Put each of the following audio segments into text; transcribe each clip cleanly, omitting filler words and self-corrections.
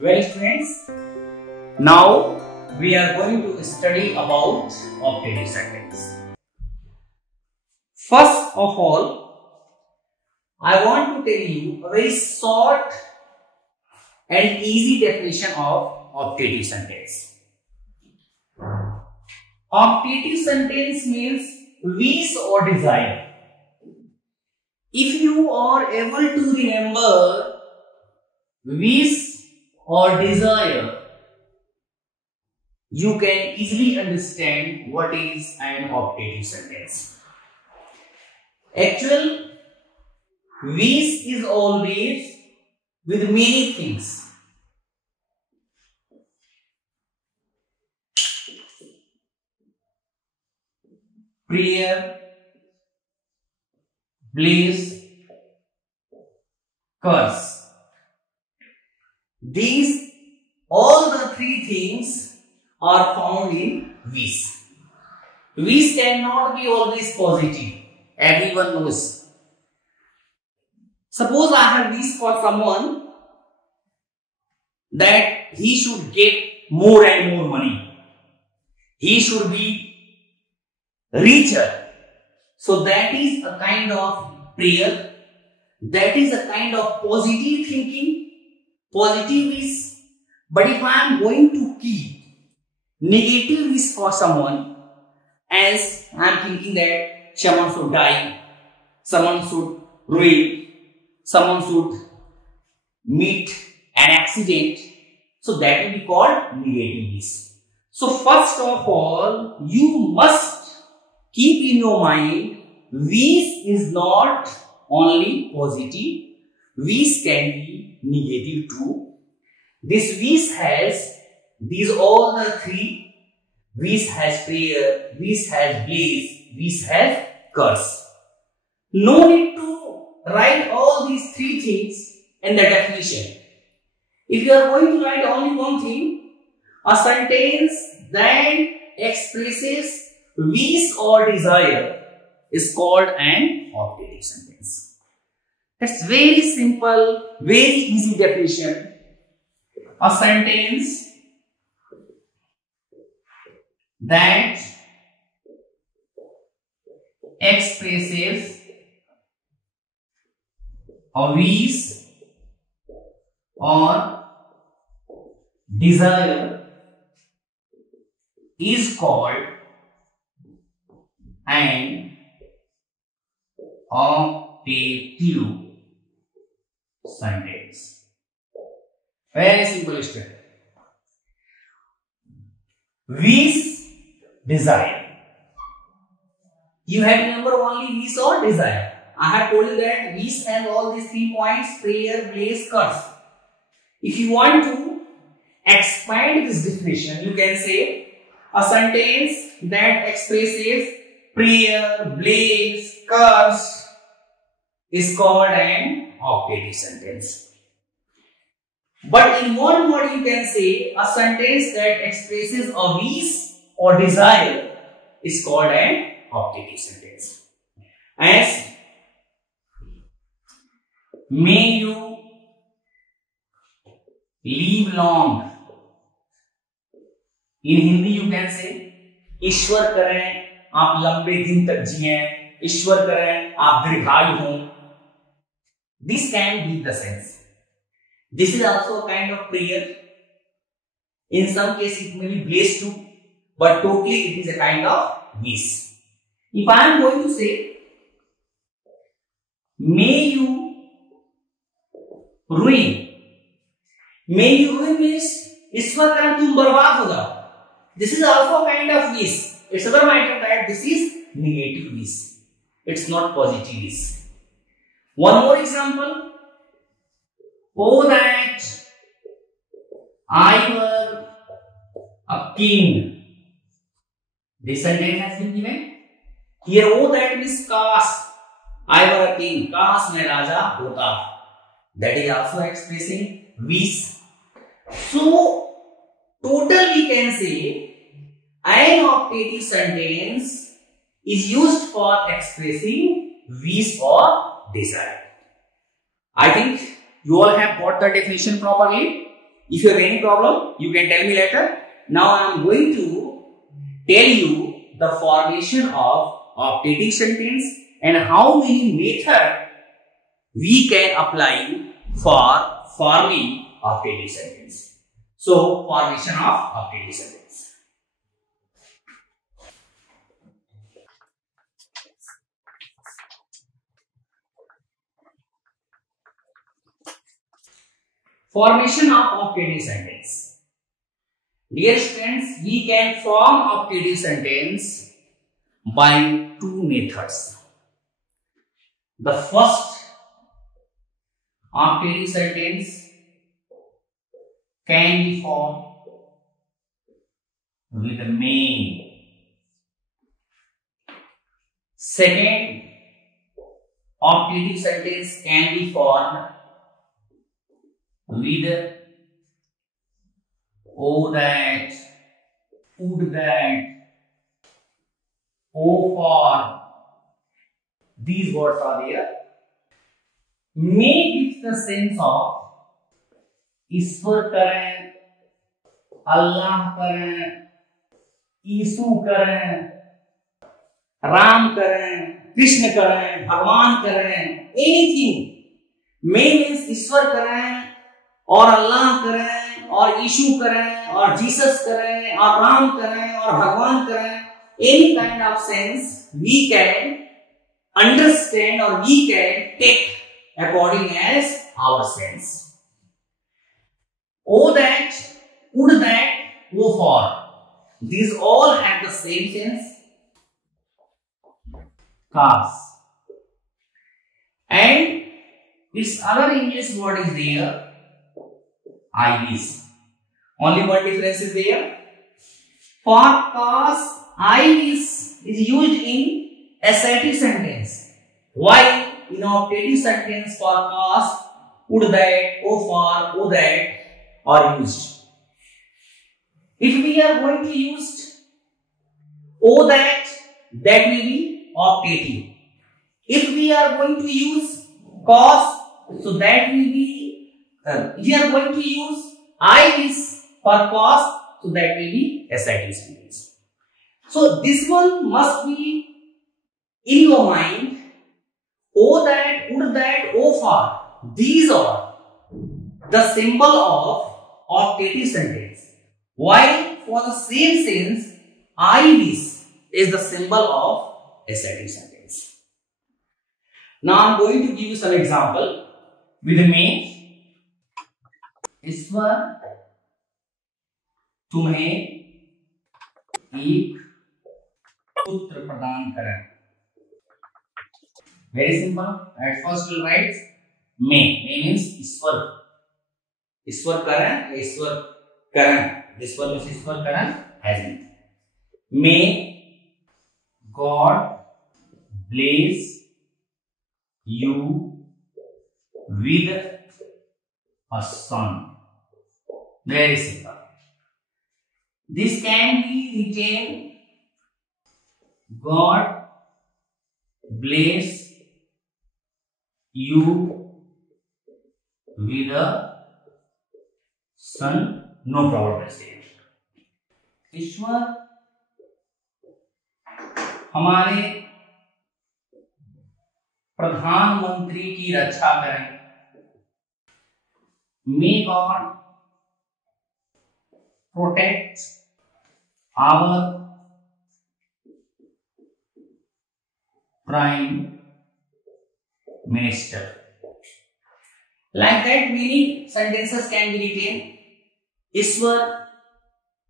Well friends, now we are going to study about optative sentence. First of all, I want to tell you a very short and easy definition of optative sentence. Optative sentence means wish or desire. If you are able to remember wish or desire, you can easily understand what is an optative sentence. Actual wish is always with many things. Prayer, bliss, curse. These all the three things are found in wish. Wish cannot be always positive. Everyone knows. Suppose I have wished for someone that he should get more and more money. He should be richer. So that is a kind of prayer. That is a kind of positive thinking. Positive wish. But if I am going to keep negative wish for someone, as I am thinking that someone should die, someone should ruin, someone should meet an accident, so that will be called negative wish. So first of all, you must keep in your mind, wish is not only positive, wish can be negative too. This wish has these all the three. Wish has prayer, wish has bliss, wish has curse. No need to write all these three things in the definition. If you are going to write only one thing, a sentence that expresses wish or desire is called an optative sentence. It's very simple, very easy definition. A sentence that expresses a wish or desire is called an optative sentence. Very simple step. Wish, desire. You have to remember only wish or desire. I have told you that wish has all these 3 points: prayer, bliss, curse. If you want to expand this definition, you can say a sentence that expresses prayer, bliss, curse is called an optative sentence. But in one word you can say a sentence that expresses a wish or desire is called an optative sentence. As may you live long. In Hindi you can say ईश्वर करें आप लंबे दिन तक जिएं, ईश्वर करें आप दीर्घायु हों. This can be the sense. This is also a kind of prayer. In some cases it may be bliss too, but totally it is a kind of wish. If I am going to say, may you ruin. May you ruin means ईश्वर करें तुम बर्बाद हो जाओ. This is also a kind of wish. It's other matter that this is negative wish. It's not positive wish. One more example. Oh, that I were a king. This sentence has been given. Here, oh, that means kash. I were a king. Kash mein raja hota. That is also expressing wish. So, total we can say an optative sentence is used for expressing wish or desire. I think you all have got the definition properly. If you have any problem, you can tell me later. Now I am going to tell you the formation of optative sentence and how many methods we can apply for forming optative sentence. So, formation of optative sentence. Formation of optative sentence. Dear students, we can form optative sentence by two methods. The first optative sentence can be formed with the main. Second optative sentence can be formed with O that, would that, O for. These words are there. May gives the sense of ईश्वर करें, अल्लाह करें, यीशु करें, राम करें, कृष्ण करें, भगवान करें, anything. मे means ईश्वर करें और अल्लाह करें और यीशु करें और जीसस करें और राम करें और भगवान करें, any kind of sense we can understand or we can take according as our sense. O that, would that, O for. These all have the same sense. Cars. And its other English word is there. I wish. Only one difference is there. For cars, I wish is used in assertive sentence. While in optative sentence for cause, would that, O for, O that are used. If we are going to use O that will be optative. If we are going to use cause, so that will be, if we are going to use I wish for cause, so that will be assertive sentence. So this one must be in your mind. O that, would that, O for. These are the symbol of optative sentence. While for the same sense, I wish is the symbol of assertive sentence. Now I am going to give you some example with me. ईश्वर तुम्हें एक पुत्र प्रदान करें. Very simple. At first we'll write may. May means Ishwar. Ishwar Karan, Ishwar Karan. This one is Ishwar Karan as in. May God bless you with a son. Very simple. This can be written God bless you with a son. No problem. ईश्वर हमारे प्रधानमंत्री की रक्षा करें. May God protect our Prime Minister. Like that, many sentences can be written. ईश्वर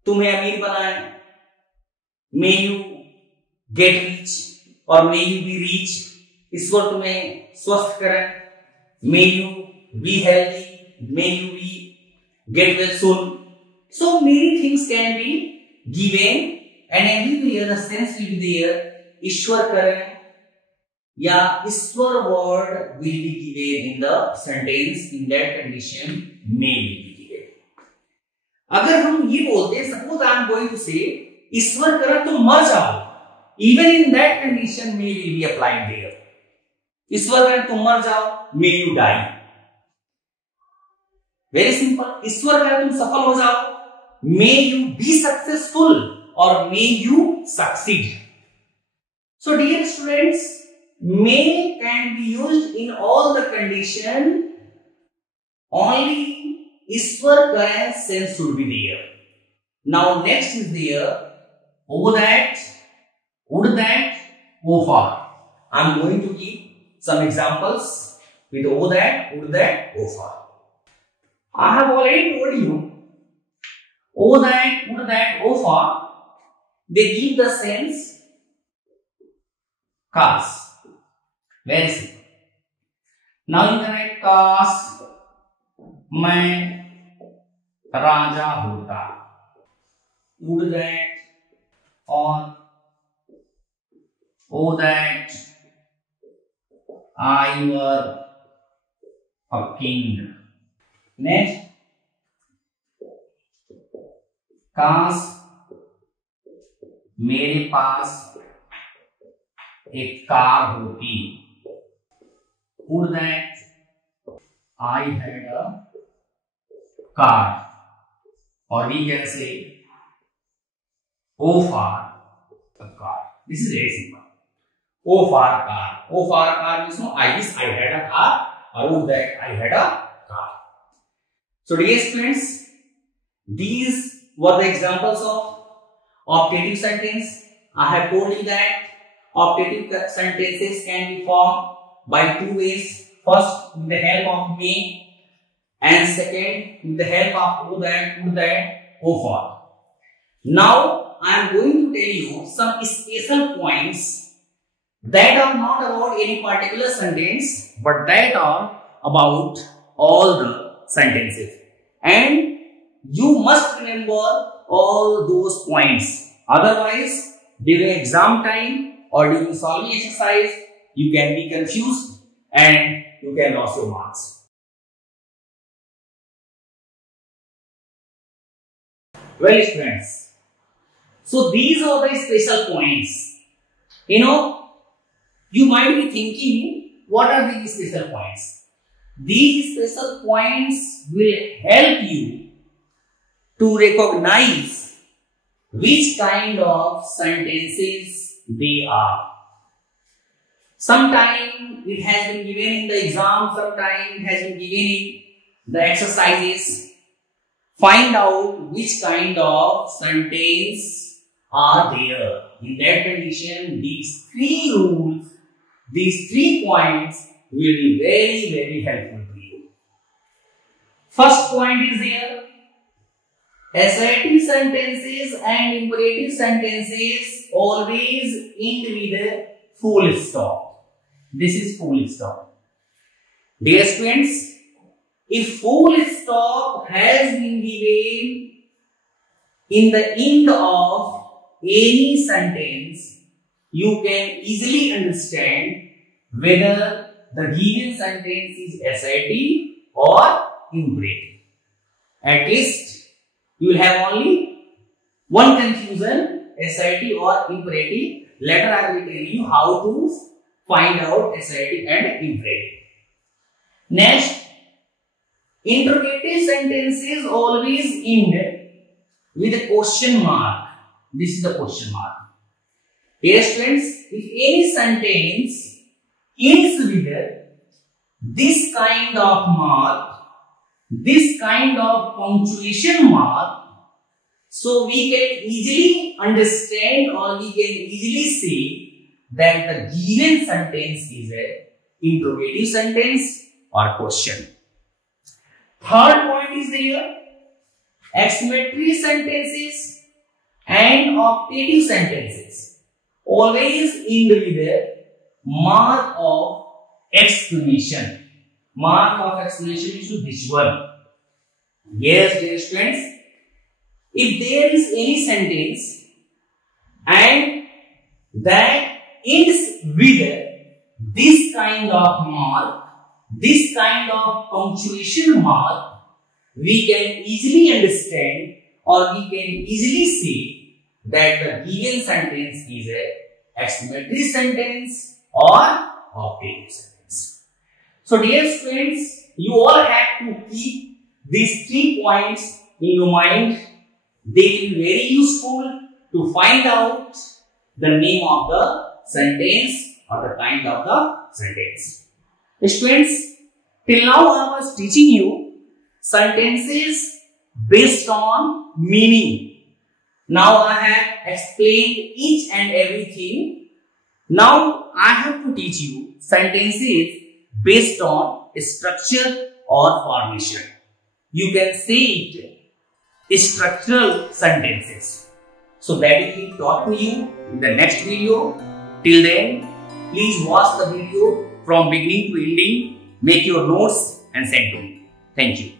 तुम्हें अमीर बनाए. May you get rich or may you be rich. ईश्वर तुम्हें स्वस्थ करें. May you be healthy. May you be get well soon. So many things can be given and everywhere the sense will be there. ईश्वर करें या ईश्वर word will be given in the sentence. In that condition may will be given. अगर हम ये बोलते हैं, suppose I am going to say ईश्वर करें तुम मर जाओ, even in that condition may will be applied there. ईश्वर करें तुम मर जाओ, may you die. Very simple, ईश्वर करे तुम सफल हो जाओ, मे यू बी सक्सेसफुल और may you succeed. So dear students, may can be used in all the condition. Only Ishwar Kare sense should be there. Now next is there, oh that, would that, oh for. I am going to give some examples with oh that, would that, oh for. I have already told you, oh that, would that, oh for, they give the sense काश. Very simple. Now you can write काश मैं राजा होता. Would that और O that I were a king. Next, काश मेरे पास एक car होती. Would that I had a car. Or we can say, oh for a car. This is very simple. Oh for a car. Oh for a car means no, I wish I had a car. Or would that I had a car. So dear students, these were the examples of optative sentence. I have told you that optative sentences can be formed by two ways. First, with the help of may, and second, with the help of oh that, would that, oh for. Now, I am going to tell you some special points that are not about any particular sentence, but that are about all the sentences. And you must remember all those points. Otherwise, during exam time, or during solving exercise, you can be confused and you can lose your marks. Well, friends, so these are the special points. You know, you might be thinking, what are these special points? These special points will help you to recognize which kind of sentences they are. Sometimes it has been given in the exam, sometimes it has been given in the exercises. Find out which kind of sentence are there. In that condition, these three rules, these 3 points will be very, very helpful to you. First point is here. Assertive sentences and imperative sentences always end with a full stop. This is full stop. Dear students, if full stop has been given in the end of any sentence, you can easily understand whether the given sentence is assertive or imperative. At least you will have only one confusion, assertive or imperative. Later I will tell you how to find out assertive and imperative. Next, interrogative sentences always end with a question mark. This is the question mark. Dear students, if any sentence ends with this kind of mark, this kind of punctuation mark, so we can easily understand or we can easily say that the given sentence is a interrogative sentence or question. Third point is there, exclamatory sentences and optative sentences always end with a mark of exclamation. Mark of exclamation is this one. Yes, dear students, if there is any sentence and that ends with this kind of mark, this kind of punctuation mark, we can easily understand or we can easily say that the given sentence is a exclamatory sentence or optative sentence. So dear students, you all have to keep these 3 points in your mind, they will be very useful to find out the name of the sentence or the kind of the sentence. Students, till now I was teaching you sentences based on meaning. Now I have explained each and everything. Now I have to teach you sentences based on structure or formation. You can say it structural sentences. So that will be taught to you in the next video. Till then, please watch the video from beginning to ending. Make your notes and send to me. Thank you.